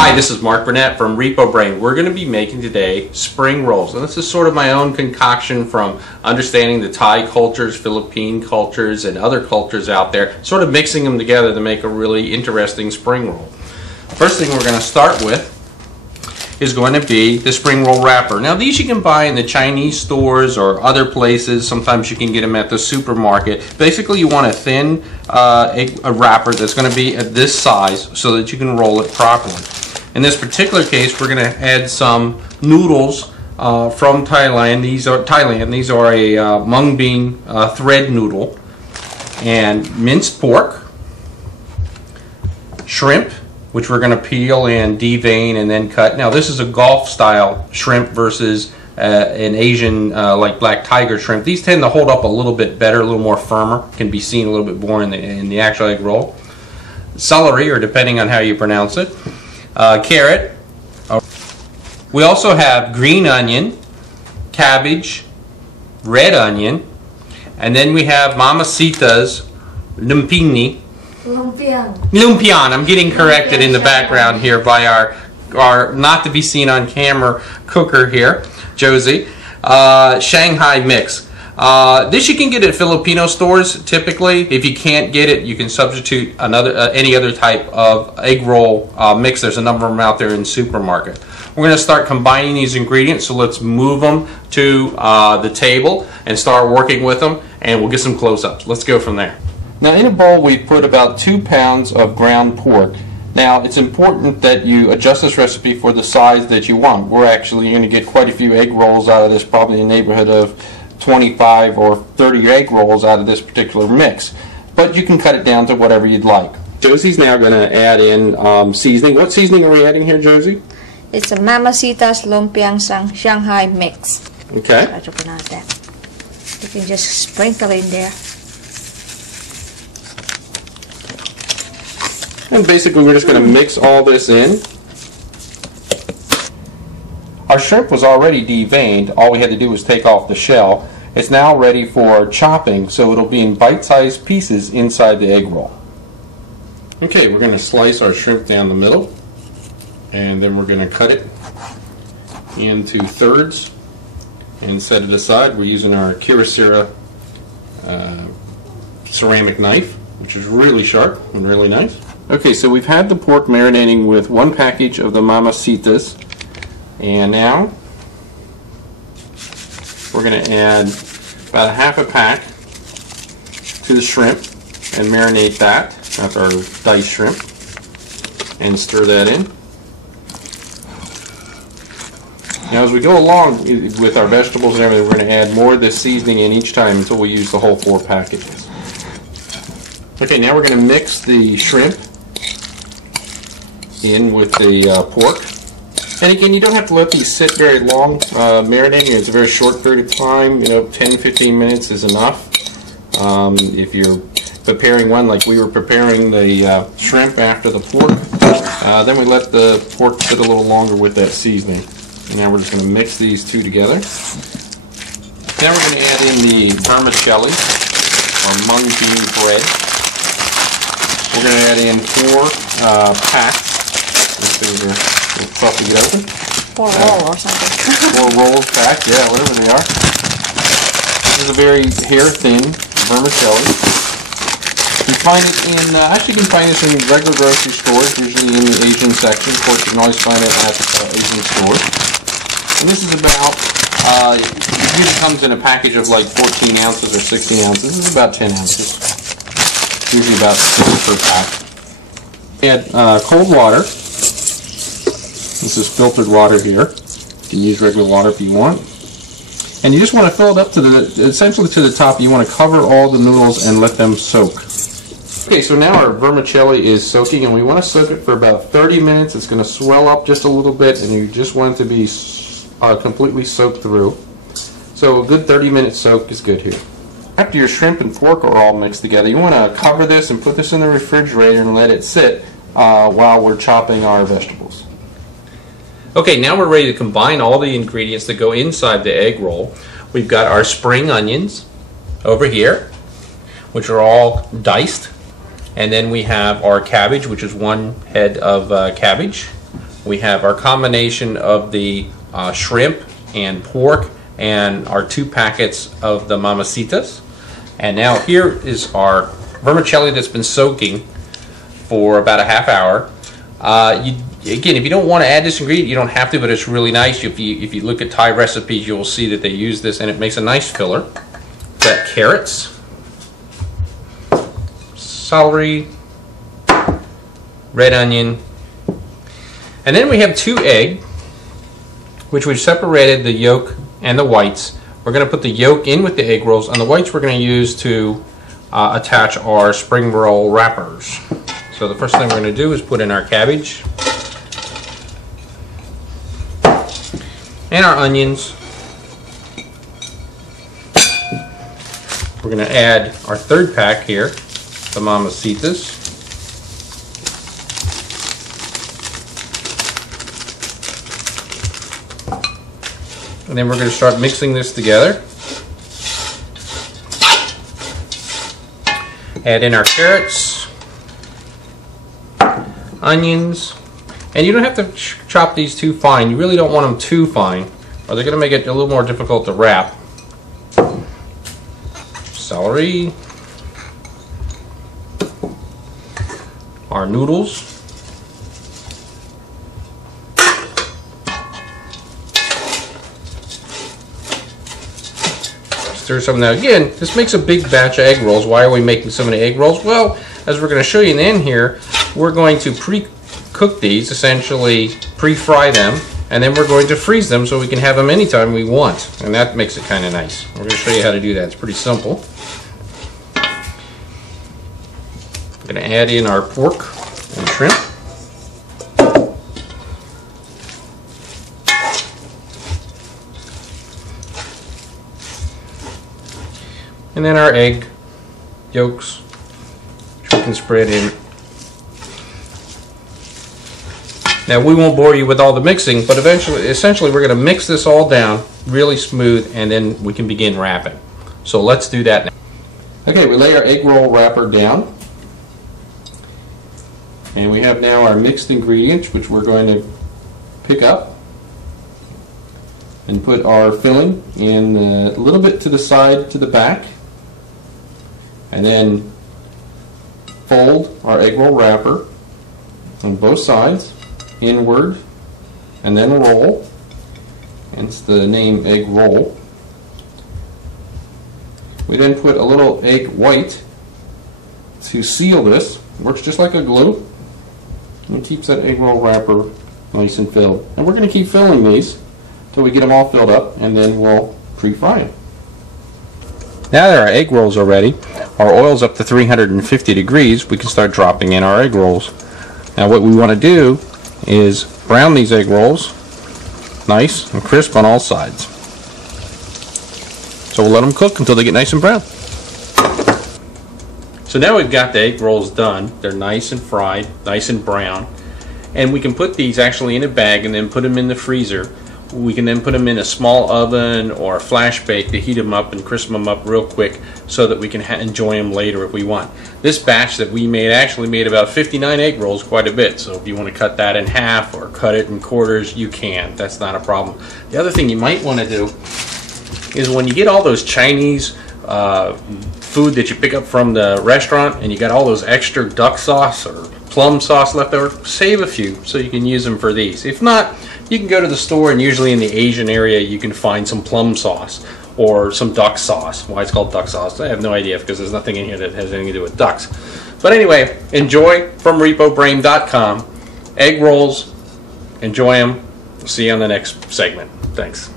Hi, this is Mark Burnett from Repo Brain. We're going to be making today spring rolls, and this is sort of my own concoction from understanding the Thai cultures, Philippine cultures, and other cultures out there, sort of mixing them together to make a really interesting spring roll. First thing we're going to start with is going to be the spring roll wrapper. Now these you can buy in the Chinese stores or other places. Sometimes you can get them at the supermarket. Basically you want a thin a wrapper that's going to be at this size so that you can roll it properly. In this particular case we're going to add some noodles from Thailand. These are a mung bean thread noodle, and minced pork, shrimp, which we're going to peel and devein and then cut. Now this is a Gulf style shrimp versus an Asian like black tiger shrimp. These tend to hold up a little bit better, a little more firmer, can be seen a little bit more in the actual egg roll. Celery, or depending on how you pronounce it. Carrot. We also have green onion, cabbage, red onion, and then we have Mamacita's lumpini. Lumpiang. I'm getting corrected in the background here by our not to be seen on camera cooker here, Josie. Shanghai mix. This you can get at Filipino stores typically. If you can't get it, you can substitute any other type of egg roll mix. There's a number of them out there in the supermarket. We're going to start combining these ingredients, so let's move them to the table and start working with them, and we'll get some close-ups. Let's go from there. Now in a bowl we put about 2 pounds of ground pork. Now it's important that you adjust this recipe for the size that you want. We're actually going to get quite a few egg rolls out of this, probably in the neighborhood of 25 or 30 egg rolls out of this particular mix. But you can cut it down to whatever you'd like. Josie's now going to add in seasoning. What seasoning are we adding here, Josie? It's a Mamacita's Lumpiang Shanghai mix. Okay. You can just sprinkle in there. And basically we're just going to mix all this in. Our shrimp was already deveined. All we had to do was take off the shell. It's now ready for chopping, so it'll be in bite-sized pieces inside the egg roll. Okay, we're going to slice our shrimp down the middle, and then we're going to cut it into thirds and set it aside. We're using our crispier ceramic knife, which is really sharp and really nice. Okay, so we've had the pork marinating with 1 package of the Mamacitas, and now we're going to add about a pack to the shrimp and marinate that. That's our diced shrimp, and stir that in. Now as we go along with our vegetables and everything, we're going to add more of this seasoning in each time until we use the whole 4 packages. Okay, now we're going to mix the shrimp in with the pork. And again, you don't have to let these sit very long marinating. It's a very short period of time. 10-15 minutes is enough. If you're preparing one like we were preparing the shrimp after the pork, then we let the pork sit a little longer with that seasoning. And now we're just going to mix these two together. Now we're going to add in the vermicelli, or mung bean bread. We're going to add in 4 packs. Let's see, we'll tough to get open. 4 rolls or something. 4 rolls packed, yeah, whatever they are. This is a very hair-thin vermicelli. You can find it in, actually you can find this in regular grocery stores, usually in the Asian section. Of course, you can always find it at Asian stores. And this is about, it usually comes in a package of like 14 ounces or 16 ounces. This is about 10 ounces. Usually about 6 per pack. Add cold water. This is filtered water here. You can use regular water if you want. And you just want to fill it up to essentially to the top. You want to cover all the noodles and let them soak. Okay, so now our vermicelli is soaking, and we want to soak it for about 30 minutes. It's going to swell up just a little bit, and you just want it to be completely soaked through. So a good 30-minute soak is good here. After your shrimp and pork are all mixed together, you want to cover this and put this in the refrigerator and let it sit while we're chopping our vegetables. Okay, now we're ready to combine all the ingredients that go inside the egg roll. We've got our spring onions over here, which are all diced. And then we have our cabbage, which is 1 head of cabbage. We have our combination of the shrimp and pork and our 2 packets of the mamacitas. And now here is our vermicelli that's been soaking for about a half hour. Again, if you don't want to add this ingredient, you don't have to, but it's really nice. If you look at Thai recipes, you'll see that they use this, and it makes a nice filler. We've got carrots, celery, red onion, and then we have 2 eggs, which we've separated the yolk and the whites. We're going to put the yolk in with the egg rolls, and the whites we're going to use to attach our spring roll wrappers. So the first thing we're going to do is put in our cabbage and our onions. We're going to add our 3rd pack here, the mamacitas. And then we're going to start mixing this together. Add in our carrots, onions, and you don't have to chop these too fine. You really don't want them too fine, or they're going to make it a little more difficult to wrap. Celery, our noodles, stir some. Now again, this makes a big batch of egg rolls. Why are we making so many egg rolls? Well, as we're going to show you in the end here, we're going to pre-cook these, essentially pre-fry them, and then we're going to freeze them so we can have them anytime we want, and that makes it kind of nice. We're going to show you how to do that. It's pretty simple. We're going to add in our pork and shrimp. And then our egg yolks, which we can spread in. Now we won't bore you with all the mixing, but essentially we're going to mix this all down really smooth, and then we can begin wrapping. So let's do that now. Okay, we lay our egg roll wrapper down, and we have now our mixed ingredients, which we're going to pick up and put our filling in a little bit to the side, to the back, and then fold our egg roll wrapper on both sides, inward, and then roll. Hence the name egg roll. We then put a little egg white to seal this. Works just like a glue, and keeps that egg roll wrapper nice and filled. And we're going to keep filling these until we get them all filled up, and then we'll pre-fry them. Now that our egg rolls are ready, our oil's up to 350 degrees, we can start dropping in our egg rolls. Now what we want to do is brown these egg rolls nice and crisp on all sides. So we'll let them cook until they get nice and brown. So now we've got the egg rolls done. They're nice and fried, nice and brown. And we can put these actually in a bag and then put them in the freezer. We can then put them in a small oven or a flash bake to heat them up and crisp them up real quick so that we can enjoy them later if we want. This batch that we made actually made about 59 egg rolls, quite a bit. So if you want to cut that in half or cut it in quarters, you can. That's not a problem. The other thing you might want to do is when you get all those Chinese food that you pick up from the restaurant and you got all those extra duck sauce or plum sauce left over, save a few so you can use them for these. If not, you can go to the store, and usually in the Asian area you can find some plum sauce or some duck sauce. Why it's called duck sauce, I have no idea, because there's nothing in here that has anything to do with ducks. But anyway, enjoy from repobrain.com. Egg rolls, enjoy them. See you on the next segment. Thanks.